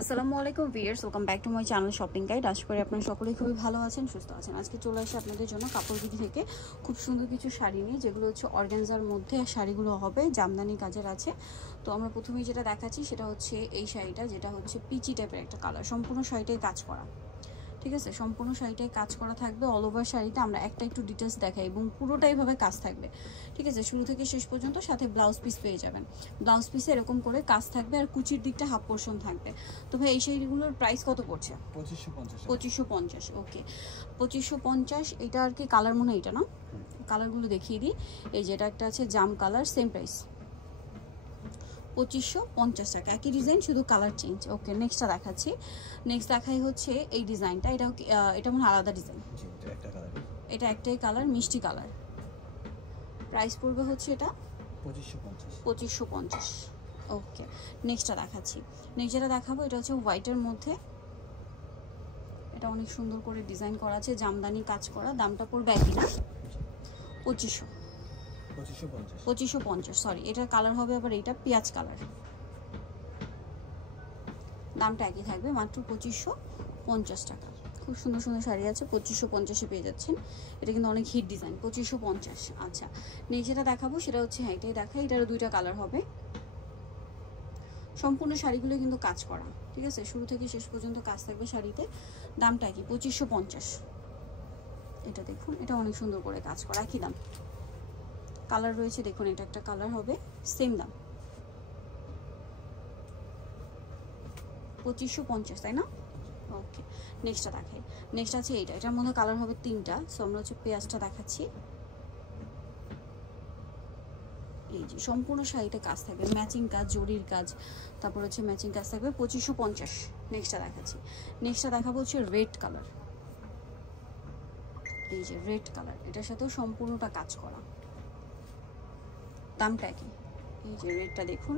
আসসালামু আলাইকুম viewers, welcome back to my channel shopping guide. আশা করি আপনারা সকলেই খুবই ভালো আছেন, সুস্থ আছেন। আজকে চলে আসে আপনাদের জন্য কাপড়বিডি থেকে খুব সুন্দর কিছু শাড়ি নিয়ে, যেগুলো হচ্ছে অর্গানজার মধ্যে। শাড়িগুলো হবে জামদানি কাজের আছে। তো আমরা প্রথমেই যেটা দেখাচ্ছি সেটা হচ্ছে এই শাড়িটা, যেটা হচ্ছে পিচি টাইপের একটা কালার। সম্পূর্ণ শাড়িটাই কাজ করা, ঠিক আছে? সম্পূর্ণ শাড়িটাই কাজ করা থাকবে। অল ওভার শাড়িতে আমরা একটা একটু ডিটেলস দেখাই এবং পুরোটাই ভাবে কাজ থাকবে, ঠিক আছে? শুরু থেকে শেষ পর্যন্ত সাথে ব্লাউজ পিস পেয়ে যাবেন। ব্লাউজ পিসে এরকম করে কাজ থাকবে আর কুচির দিকটা হাফ পোর্শন থাকবে। তো ভাই এই শাড়িগুলোর প্রাইস কত পড়ছে? 2550। ওকে, 2550। এটা আর কি কালার মনে হয় এটা না? কালারগুলো দেখিয়ে দিই। এই যেটা একটা আছে জাম কালার, সেম প্রাইস 2550 টাকা। একই ডিজাইন, শুধু কালার চেঞ্জ। ওকে, নেক্সটটা দেখাচ্ছি। নেক্সট দেখাই হচ্ছে এই ডিজাইনটা। এটা মনে আলাদা ডিজাইন। এটা একটাই কালার, মিষ্টি কালার। প্রাইস পড়বে হচ্ছে এটা 2550। ওকে, নেক্সটটা দেখাচ্ছি। নেক্সট যেটা দেখাবো এটা হচ্ছে হোয়াইটের মধ্যে। এটা অনেক সুন্দর করে ডিজাইন করা আছে, জামদানি কাজ করা। দামটা পড়বে একই না? 2550। সরি, এটার কালার হবে আবার এইটা পেঁয়াজ কালার। দামটা একই থাকবে, মাত্র 2550 টাকা। খুব সুন্দর সুন্দর শাড়ি আছে, 2550-এ পেয়ে যাচ্ছেন। এটা কিন্তু অনেক হিট ডিজাইন, 2550। আচ্ছা, নেক্সট যেটা দেখাবো সেটা হচ্ছে, হ্যাঁ এটাই দেখাই। এটারও দুইটা কালার হবে। সম্পূর্ণ শাড়িগুলো কিন্তু কাজ করা, ঠিক আছে? শুরু থেকে শেষ পর্যন্ত কাজ থাকবে শাড়িতে। দামটা কি? 2550। এটা দেখুন, এটা অনেক সুন্দর করে কাজ করা, একই দাম। কালার রয়েছে দেখুন, এটা একটা কালার হবে, সেম দাম 2550, তাই না? ওকে, নেক্সটটা দেখাই। নেক্সট আছে এইটা। এটার মধ্যে কালার হবে তিনটা। সো আমরা হচ্ছে পেঁয়াজটা দেখাচ্ছি। এই যে সম্পূর্ণ শাড়িতে কাজ থাকবে, ম্যাচিং কাজ, জরির কাজ, তারপর হচ্ছে ম্যাচিং কাজ থাকবে, 2550। নেক্সটটা দেখাচ্ছি। নেক্সটটা দেখাবো হচ্ছে রেড কালার। এই যে রেড কালার, এটার সাথেও সম্পূর্ণটা কাজ করা। দামটা একই। এই যে রেডটা দেখুন,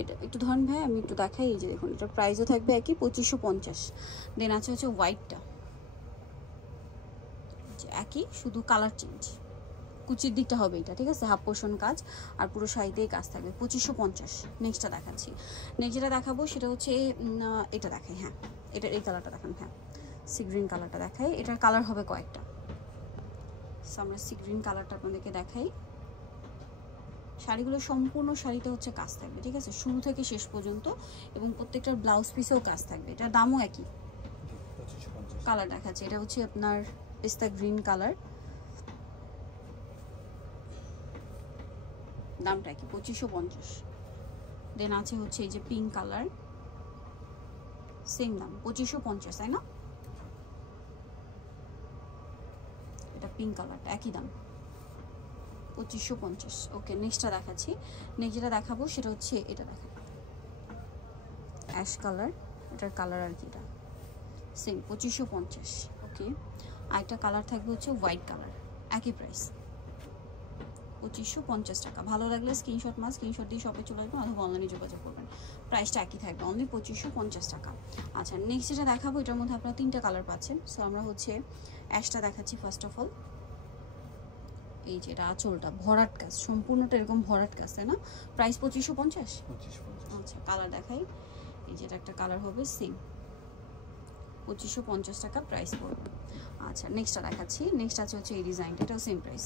এটা একটু ধরেন ভাই, আমি একটু দেখাই। এই যে দেখুন, এটার প্রাইসও থাকবে একই, 2550। দেন আছে হচ্ছে হোয়াইটটা, একই, শুধু কালার চেঞ্জ। কুচির দিকটা হবে এটা, ঠিক আছে? হাফ পোর্শন কাজ আর পুরো শাড়িতেই কাজ থাকবে, 2550। নেক্সটটা দেখাচ্ছি। নেক্সট যেটা দেখাবো সেটা হচ্ছে এটা দেখাই। হ্যাঁ, এটার এই কালারটা দেখান। হ্যাঁ, সি গ্রিন কালারটা দেখাই। এটার কালার হবে কয়েকটা। সো আমরা সি গ্রিন কালারটা আপনাদেরকে দেখাই। শাড়িগুলো সম্পূর্ণ শাড়িতে হচ্ছে কাজ থাকবে, ঠিক আছে? শুরু থেকে শেষ পর্যন্ত, এবং প্রত্যেকটার ব্লাউজ পিসেও কাজ থাকবে। এটার দামও একই। কালার দেখাচ্ছে, এটা হচ্ছে আপনার পিস্তা গ্রিন কালার। দামটা কি? 2550। দেন আছে হচ্ছে এই যে পিঙ্ক কালার, সেম দাম 2550, তাই না? এটা পিঙ্ক কালারটা, একই দাম 2550। ওকে, নেক্সটটা দেখাচ্ছি। নেক্সট যেটা দেখাবো সেটা হচ্ছে এটা দেখাবো, অ্যাশ কালার। এটার কালার আর কি, এটা সেম 2550। ওকে, আরেকটা কালার থাকবে হচ্ছে হোয়াইট কালার, একই প্রাইস 2550 টাকা। ভালো লাগলে স্ক্রিনশট দিয়ে শপে চলে আসবেন অথবা অনলাইনে যোগাযোগ করবেন। প্রাইসটা একই থাকবে, অনলি 2550 টাকা। আচ্ছা, নেক্সট যেটা দেখাবো এটার মধ্যে আপনারা তিনটা কালার পাচ্ছেন। সো আমরা হচ্ছে অ্যাশটা দেখাচ্ছি ফার্স্ট অফ অল। এই যে এটা আঁচলটা ভরাট কাজ, সম্পূর্ণটা এরকম ভরাট কাজ, তাই না? প্রাইস 2550। আচ্ছা, কালার দেখাই। এই যে এটা একটা কালার হবে, সেম 2550 টাকা প্রাইস পড়বে। আচ্ছা, নেক্সটটা দেখাচ্ছি। নেক্সট আছে হচ্ছে এই ডিজাইনটা, এটাও সেম প্রাইস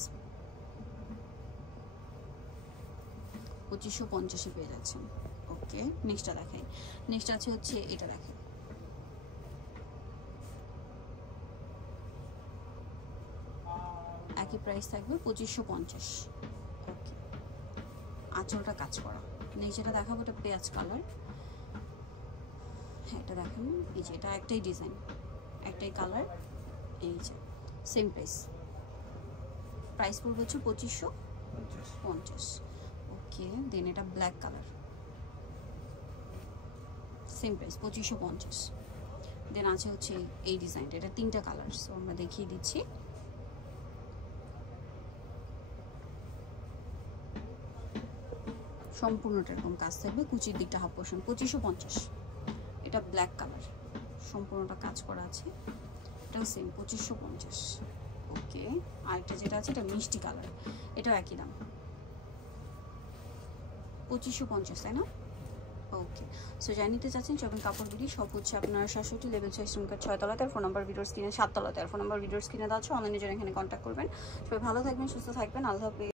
2550-এ পেয়ে যাচ্ছেন। ওকে, নেক্সটটা দেখাই। নেক্সট আছে হচ্ছে এটা দেখাই। একই প্রাইস থাকবে 2550। ওকে, আঁচলটা কাজ করা। নেক্সট যেটা দেখাবো এটা পেঁয়াজ কালার। হ্যাঁ, এটা দেখেন, এই যে এটা একটাই ডিজাইন, একটাই কালার। এই যে সেম প্রাইস, প্রাইস পড়বে হচ্ছে 2550। ওকে, দেন এটা ব্ল্যাক কালার, সেম প্রাইস 2550। দেন আছে হচ্ছে এই ডিজাইনটা, এটা তিনটা কালার। সো আমরা দেখিয়ে দিচ্ছি। সম্পূর্ণটা এরকম কাজ থাকবে, কুচির দিকটা হাফ পোর্শন, 2550। এটা ব্ল্যাক কালার, সম্পূর্ণটা কাজ করা আছে, এটাও সেম 2550। ওকে, আরেকটা যেটা আছে এটা মিষ্টি কালার, এটাও একই দাম 2550, তাই না? ওকে, সো যাই নিতে চাচ্ছেন শপিং কাপড় বিডি সব হচ্ছে আপনার 67 লেভেল 6 রুম কার্ড 6 তলাতে, ফোন নাম্বার ভিডিওর স্ক্রিনে 7 তলাতে, আর ফোন নাম্বার ভিডিওর স্ক্রিনে দেওয়া আছে, অনলাইনে জন্য এখানে কন্ট্যাক্ট করবেন। সবাই ভালো থাকবেন, সুস্থ থাকবেন, আল্লাহ হাফেজ।